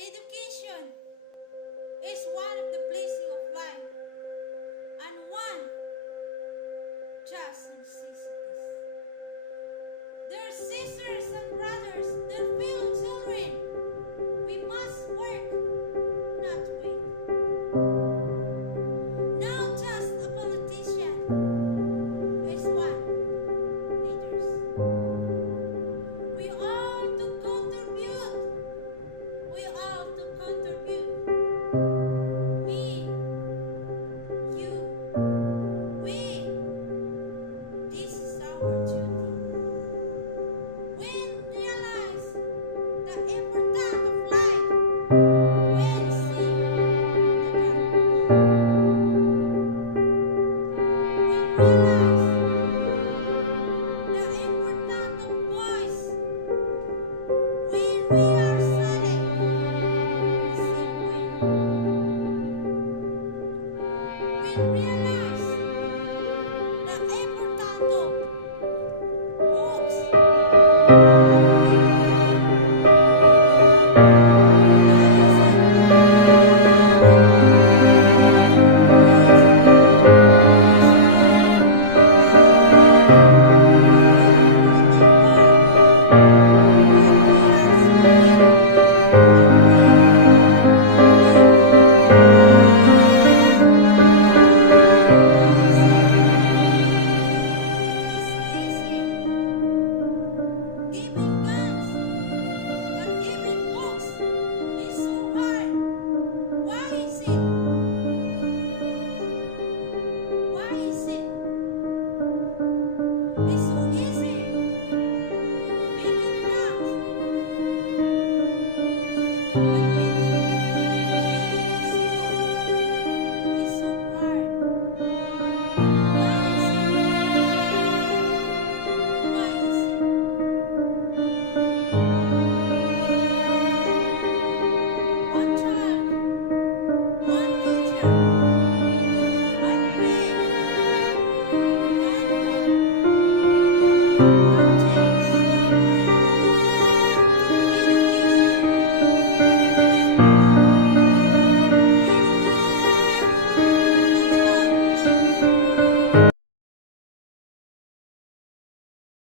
Education is one of the blessings of life and one just necessities. Dear sisters and brothers, dear fellow children, we must work, not wait. Not just a politician is one leaders. We are to contribute. We are to contribute. Me, you, we. This is our duty. When realize the importance of life, when see the darkness. We realize the importance of voice when we are